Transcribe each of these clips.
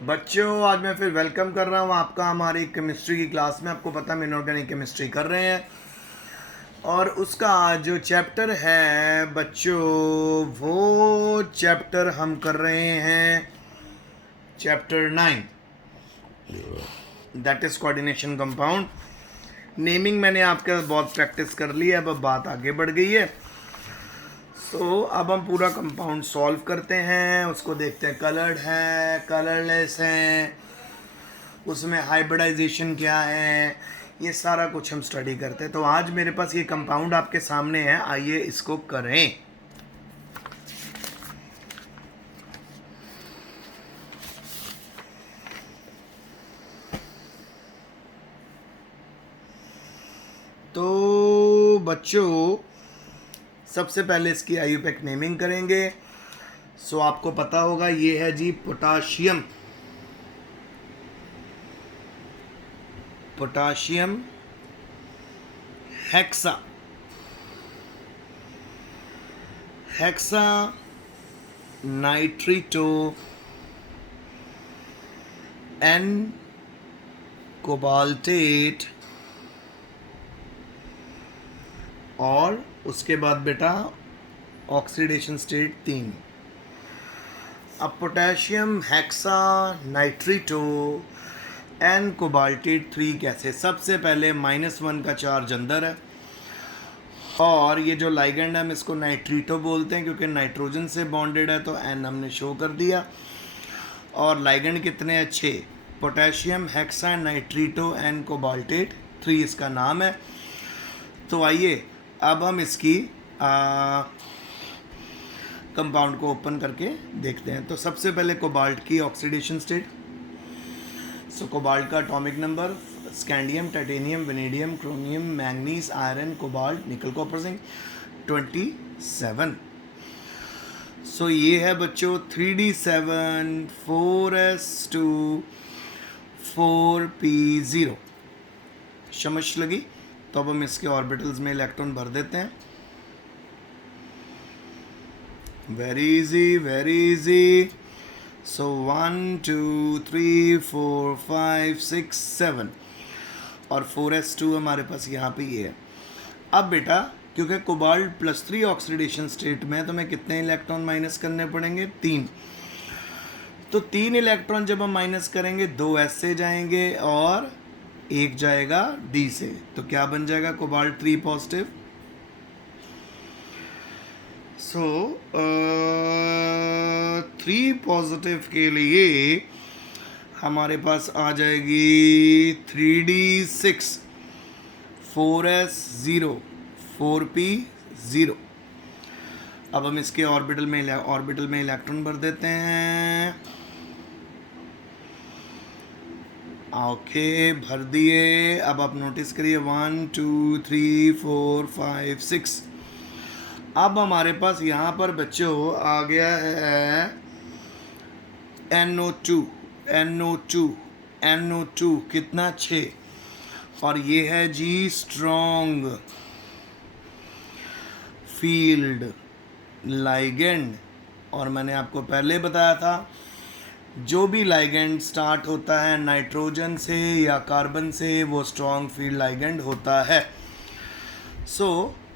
बच्चों, आज मैं फिर वेलकम कर रहा हूँ आपका हमारी केमिस्ट्री की क्लास में। आपको पता है हम इनऑर्गेनिक केमिस्ट्री कर रहे हैं और उसका आज जो चैप्टर है बच्चों, वो चैप्टर हम कर रहे हैं chapter 9, that is coordination compound. Naming मैंने आपके बहुत प्रैक्टिस कर ली है, अब बात आगे बढ़ गई है। अब हम पूरा कंपाउंड सॉल्व करते हैं, उसको देखते हैं कलर्ड है, कलरलेस है, उसमें हाइब्रिडाइजेशन क्या है, ये सारा कुछ हम स्टडी करते हैं। तो आज मेरे पास ये कंपाउंड आपके सामने है, आइए इसको करें। तो बच्चों, सबसे पहले इसकी आईयूपैक नेमिंग करेंगे। आपको पता होगा ये है जी potassium, potassium hexa, hexa nitrito N cobaltate, और उसके बाद बेटा ऑक्सीडेशन स्टेट 3। अब potassium hexa nitrito N cobaltate 3 कैसे? सबसे पहले -1 का चार्ज अंदर है और ये जो लाइगेंड है हम इसको नाइट्रिटो बोलते हैं क्योंकि नाइट्रोजन से बॉन्डेड है, तो एन हमने शो कर दिया। और लाइगेंड कितने अच्छे, potassium hexa nitrito N cobaltate 3 इसका नाम है। तो आइए अब हम इसकी कंपाउंड को ओपन करके देखते हैं। तो सबसे पहले कोबाल्ट की ऑक्सीडेशन स्टेट। कोबाल्ट का atomic number scandium, titanium, vanadium, chromium, manganese, iron, cobalt, निकल, कॉपर, जिंक 27। ये है बच्चों 3d7 4s2 4p0। समझ लगी? तो अब हम इसके ऑर्बिटल्स में इलेक्ट्रॉन भर देते हैं। Very easy, very easy. 1 2 3 4 5 6 7 और 4s2 हमारे पास यहाँ पे ये है। अब बेटा क्योंकि कोबाल्ट +3 ऑक्सीडेशन स्टेट में है तो हमें कितने इलेक्ट्रॉन माइनस करने पड़ेंगे? 3। तो 3 इलेक्ट्रॉन जब हम माइनस करेंगे 2 s से जाएंगे और 1 जाएगा d से। तो क्या बन जाएगा? Cobalt 3 positive. 3 पॉजिटिव के लिए हमारे पास आ जाएगी 3d6 4s0 4p0। अब हम इसके ऑर्बिटल में इलेक्ट्रॉन भर देते हैं। ओके, भर दिए। अब आप नोटिस करिए 1 2 3 4 5 6। अब हमारे पास यहाँ पर बच्चों आ गया है NO2 NO2 NO2 कितना? 6। और ये है जी स्ट्रॉन्ग फील्ड लाइगेंड। और मैंने आपको पहले बताया था जो भी लाइगेंड स्टार्ट होता है नाइट्रोजन से या कार्बन से वो स्ट्रॉन्ग फील्ड लाइगेंड होता है।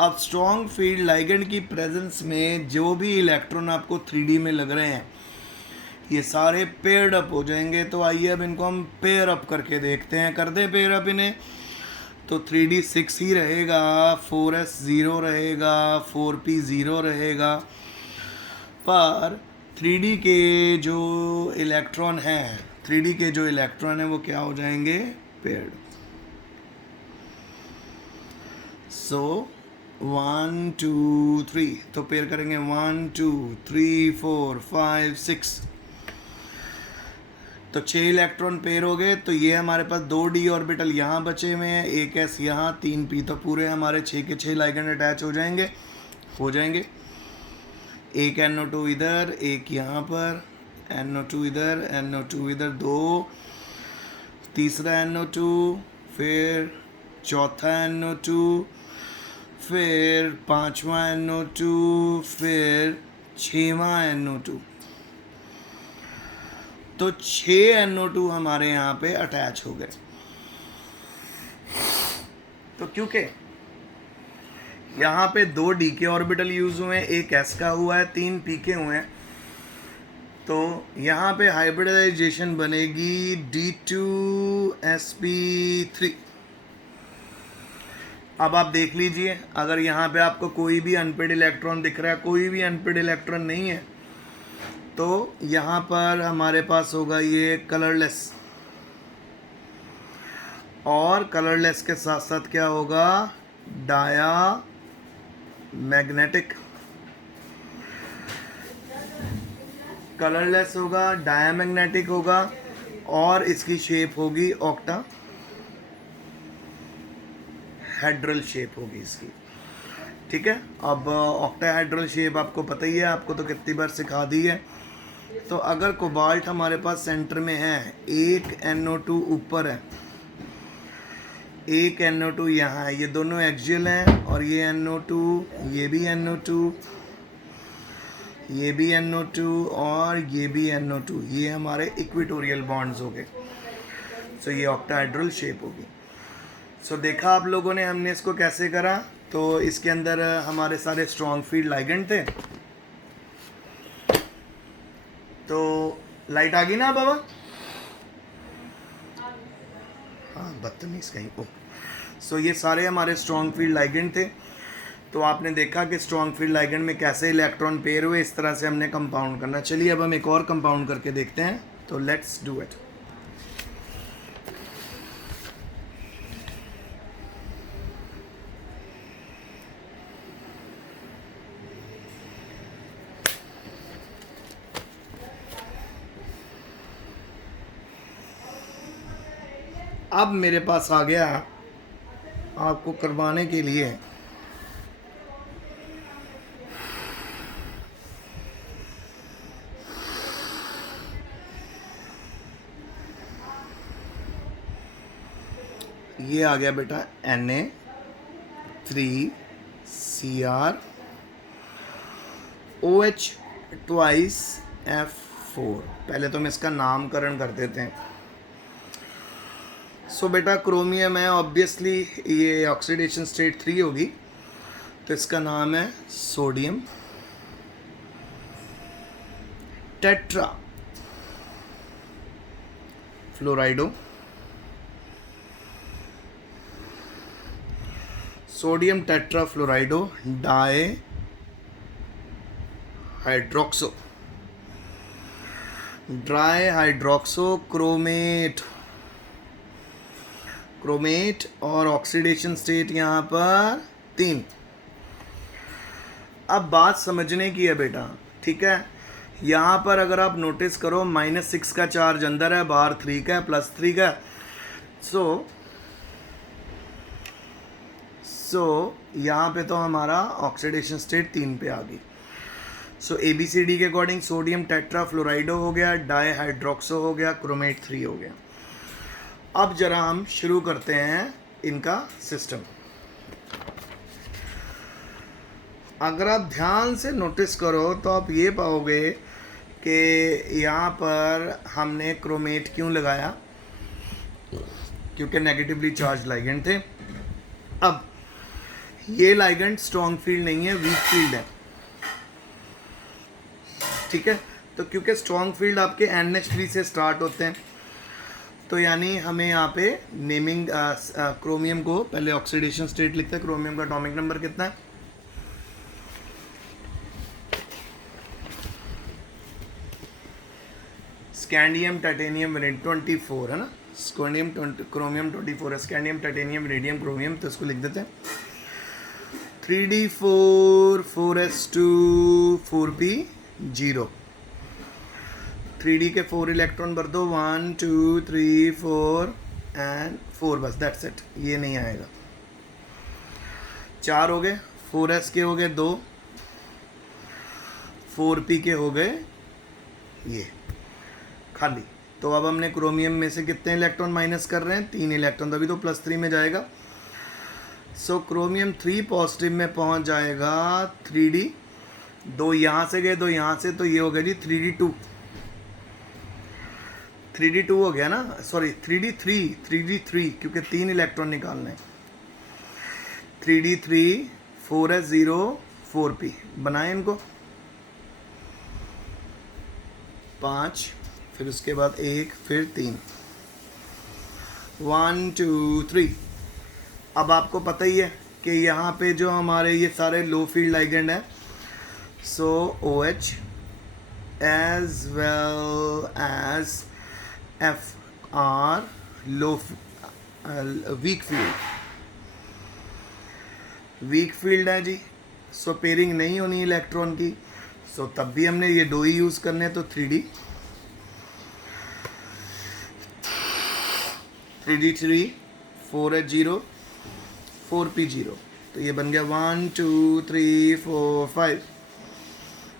अब स्ट्रॉन्ग फील्ड लाइगेंड की प्रेजेंस में जो भी इलेक्ट्रॉन आपको 3D में लग रहे हैं ये सारे पेयर्ड अप हो जाएंगे। तो आइए अब इनको हम पेयर अप करके देखते हैं। कर दे पेयर अप इन्हें। तो 3d6 ही रहेगा, 4s0 रहेगा, 4p0 रहेगा। पर 3D के जो इलेक्ट्रॉन है वो क्या हो जाएंगे? पेयर्ड। 1 2 3 तो पेयर करेंगे 1 2 3 4 5 6। तो 6 इलेक्ट्रॉन पेयर हो गए। तो ये हमारे पास 2d ऑर्बिटल यहाँ बचे हुए हैं, 1s यहाँ, 3p। तो पूरे हमारे 6 के 6 लाइगेंड अटैच हो जाएंगे। एक NO2 इधर, एक यहाँ पर, NO2 इधर, NO2 इधर, 2, तीसरा NO2, फिर चौथा NO2, फिर पांचवा NO2, फिर 6वां NO2। तो 6 NO2 हमारे यहाँ पे अटैच हो गए। तो क्योंकि यहाँ पे 2 D के ऑर्बिटल यूज हुए हैं, एक S का हुआ है, 3 P के हुए हैं, तो यहाँ पे हाइब्रिडाइजेशन बनेगी D2sp3। अब आप देख लीजिए, अगर यहाँ पे आपको कोई भी अनपेड इलेक्ट्रॉन दिख रहा है, कोई भी अनपेड इलेक्ट्रॉन नहीं है, तो यहाँ पर हमारे पास होगा ये कलरलेस, और कलरलेस के साथ साथ क्या होगा, डाया मैग्नेटिक। कलरलेस होगा, डायामैग्नेटिक होगा, और इसकी शेप होगी ऑक्टा हेड्रल शेप होगी इसकी। ठीक है, अब ऑक्टाहेड्रल शेप आपको पता ही है, आपको तो कितनी बार सिखा दी है। तो अगर कोबाल्ट हमारे पास सेंटर में है, एक NO2 ऊपर है, एक NO2 यहाँ है, ये दोनों एक्सियल हैं, और ये NO2, ये भी NO2, ये भी NO2 और ये भी NO2, ये हमारे इक्वेटोरियल बॉन्ड्स हो गए। सो ये ऑक्टाहेड्रल शेप होगी। सो देखा आप लोगों ने हमने इसको कैसे करा। तो इसके अंदर हमारे सारे स्ट्रॉन्ग फील्ड लाइगेंड थे। तो लाइट आ गई ना बाबा? हाँ, बदतमीज कहीं को। सो ये सारे हमारे स्ट्रॉन्ग फील्ड लाइगेंड थे। तो आपने देखा कि स्ट्रॉन्ग फील्ड लाइगेंड में कैसे इलेक्ट्रॉन पेयर हुए, इस तरह से हमने कंपाउंड करना। चलिए अब हम एक और कंपाउंड करके देखते हैं। तो लेट्स डू इट। अब मेरे पास आ गया आपको करवाने के लिए ये आ गया बेटा Na3Cr OH ट्वाइस F4। पहले तो हम इसका नामकरण कर देते हैं। सो बेटा क्रोमियम है, ऑब्वियसली ये ऑक्सीडेशन स्टेट 3 होगी, तो इसका नाम है sodium tetra fluorido. Sodium tetra fluorido di hydroxo, di hydroxo chromate, chromate, और ऑक्सीडेशन स्टेट यहाँ पर 3। अब बात समझने की है बेटा, ठीक है। यहाँ पर अगर आप नोटिस करो -6 का चार्ज अंदर है, बाहर 3 का है, +3 का है। सो यहाँ पे तो हमारा ऑक्सीडेशन स्टेट 3 पे आ गई। सो ABCD के अकॉर्डिंग सोडियम टेट्रा फ्लोराइडो हो गया, डाई हाइड्रोक्सो हो गया, क्रोमेट 3 हो गया। अब जरा हम शुरू करते हैं इनका सिस्टम। अगर आप ध्यान से नोटिस करो तो आप ये पाओगे कि यहाँ पर हमने क्रोमेट क्यों लगाया, क्योंकि नेगेटिवली चार्ज लाइगेंड थे। अब ये लाइगेंड स्ट्रॉन्ग फील्ड नहीं है, वीक फील्ड है, ठीक है। तो क्योंकि स्ट्रॉन्ग फील्ड आपके NH3 से स्टार्ट होते हैं, तो यानी हमें यहाँ पे नेमिंग क्रोमियम को पहले ऑक्सीडेशन स्टेट लिखते हैं। क्रोमियम का एटॉमिक नंबर कितना है? स्कैंडियम टाइटेनियम वैनेडियम 24 है ना, क्रोमियम 24 है, स्कैंडियम टाइटेनियम वैनेडियम क्रोमियम, तो इसको लिख देते हैं 3d4 4s2 4p0। 3D के 4 इलेक्ट्रॉन भर दो, 1 2 3 4 एंड 4, बस दैट्स इट। ये नहीं आएगा। 4 हो गए, 4s के हो गए 2, 4p के हो गए ये खाली। तो अब हमने क्रोमियम में से कितने इलेक्ट्रॉन माइनस कर रहे हैं? 3 इलेक्ट्रॉन, तभी तो +3 में जाएगा। सो क्रोमियम 3 पॉजिटिव में पहुंच जाएगा 3D, 2 यहाँ से गए 2 यहाँ से, तो ये हो गया जी 3d2। 3D2 हो गया ना, सॉरी 3D3 क्योंकि 3 इलेक्ट्रॉन निकालने। 3D3 4s0 4p बनाए इनको 5, फिर उसके बाद 1, फिर 3, 1 2 3। अब आपको पता ही है कि यहाँ पे जो हमारे ये सारे लो फील्ड लाइगेंड है, सो OH as well as F are weak field है जी। सो पेयरिंग नहीं होनी इलेक्ट्रॉन की, सो तब भी हमने ये दो ही यूज़ करने हैं, तो 3D3 4h0 4p0, तो ये बन गया 1 2 3 4 5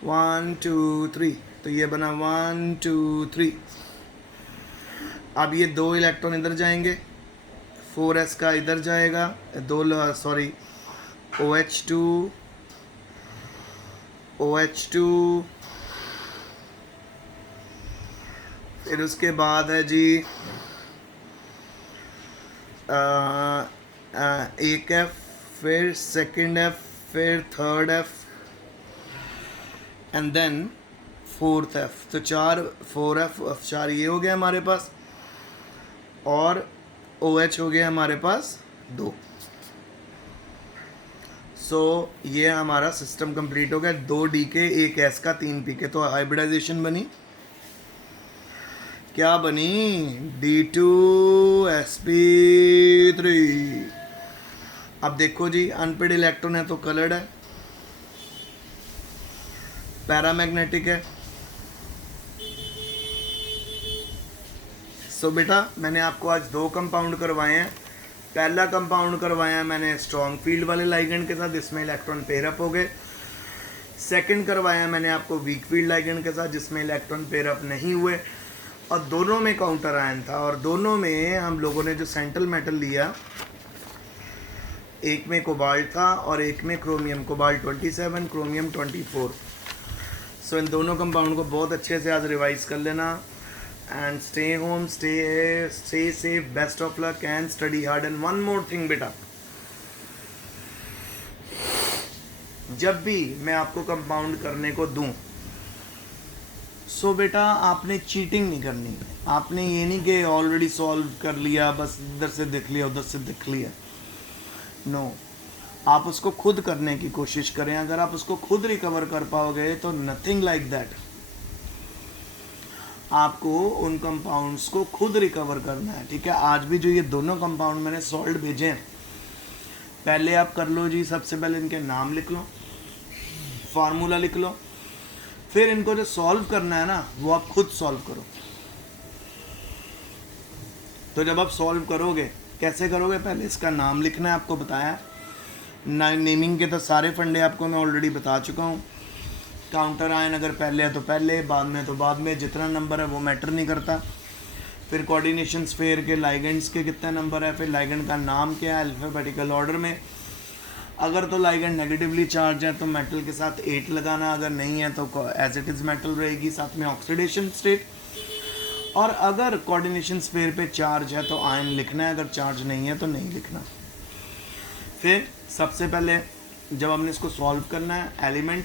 1 2 3, तो ये बना 1 2 3। अब ये दो इलेक्ट्रॉन इधर जाएंगे, 4s का इधर जाएगा, सॉरी OH2 फिर उसके बाद है जी एक F, फिर सेकंड F, फिर third F and then fourth F। तो 4F 4 ये हो गया हमारे पास, और OH हो गया हमारे पास 2। सो ये हमारा सिस्टम कंप्लीट हो गया, 2 D के 1 S का 3 P के। तो हाइब्रिडाइजेशन बनी, क्या बनी, D2sp3। अब देखो जी, अनपेड इलेक्ट्रॉन है तो कलर्ड है, पैरामैग्नेटिक है। सो बेटा मैंने आपको आज 2 कंपाउंड करवाए हैं। पहला कंपाउंड करवाया मैंने स्ट्रॉन्ग फील्ड वाले लाइगेंड के साथ, जिसमें इलेक्ट्रॉन पेयर अप हो गए। सेकंड करवाया मैंने आपको वीक फील्ड लाइगेंड के साथ, जिसमें इलेक्ट्रॉन पेयर अप नहीं हुए, और दोनों में काउंटर आयन था। और दोनों में हम लोगों ने जो सेंट्रल मेटल लिया, एक में कोबाल्ट था और एक में क्रोमियम, कोबाल्ट 27 क्रोमियम 24। सो इन दोनों कंपाउंड को बहुत अच्छे से आज रिवाइज कर लेना। And stay home, stay safe, best of luck and study hard. And one more thing बेटा, जब भी मैं आपको कंपाउंड करने को दूं, सो बेटा आपने चीटिंग नहीं करनी। आपने ये नहीं कि ऑलरेडी सॉल्व कर लिया, बस इधर से देख लिया उधर से देख लिया, नो। आप उसको खुद करने की कोशिश करें। अगर आप उसको खुद रिकवर कर पाओगे तो नथिंग लाइक दैट। आपको उन कंपाउंड्स को खुद रिकवर करना है, ठीक है। आज भी जो ये दोनों कंपाउंड मैंने सॉल्ट भेजे हैं, पहले आप कर लो जी, सबसे पहले इनके नाम लिख लो, फार्मूला लिख लो, फिर इनको जो सॉल्व करना है ना, वो आप खुद सॉल्व करो। तो जब आप सॉल्व करोगे, कैसे करोगे, पहले इसका नाम लिखना है, आपको बताया। नेमिंग के तो सारे फंडे आपको मैं ऑलरेडी बता चुका हूँ। काउंटर आयन अगर पहले है तो पहले, बाद में तो बाद में, जितना नंबर है वो मैटर नहीं करता। फिर कोऑर्डिनेशन स्फीयर के लाइगेंड्स के कितने नंबर है, फिर लाइगेंड का नाम क्या है अल्फ़ाबेटिकल ऑर्डर में। अगर तो लाइगेंड नेगेटिवली चार्ज है तो मेटल के साथ 8 लगाना, अगर नहीं है तो एज इट इज़ मेटल रहेगी, साथ में ऑक्सीडेशन स्टेट। और अगर कोऑर्डिनेशन स्फीयर पे चार्ज है तो आयन लिखना है, अगर चार्ज नहीं है तो नहीं लिखना। फिर सबसे पहले जब हमने इसको सॉल्व करना है, एलिमेंट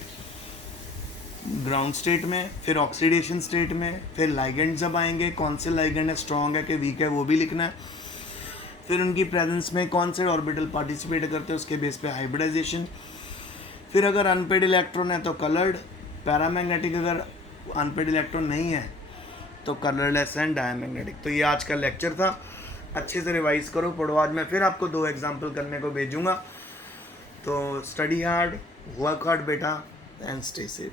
ग्राउंड स्टेट में, फिर ऑक्सीडेशन स्टेट में, फिर लाइगेंड जब आएंगे, कौन से लाइगेंड है, स्ट्रॉन्ग है कि वीक है, वो भी लिखना है। फिर उनकी प्रेजेंस में कौन से ऑर्बिटल पार्टिसिपेट करते हैं, उसके बेस पे हाइब्रिडाइजेशन। फिर अगर अनपेड इलेक्ट्रॉन है तो कलर्ड, पैरामैग्नेटिक अगर अनपेड इलेक्ट्रॉन नहीं है तो कलरलेस एंड डायमैग्नेटिक। तो ये आज का लेक्चर था, अच्छे से रिवाइज करो, पढ़ो। आज मैं फिर आपको 2 एग्जाम्पल करने को भेजूँगा। तो स्टडी हार्ड, वर्क हार्ड बेटा, एंड स्टे सेफ।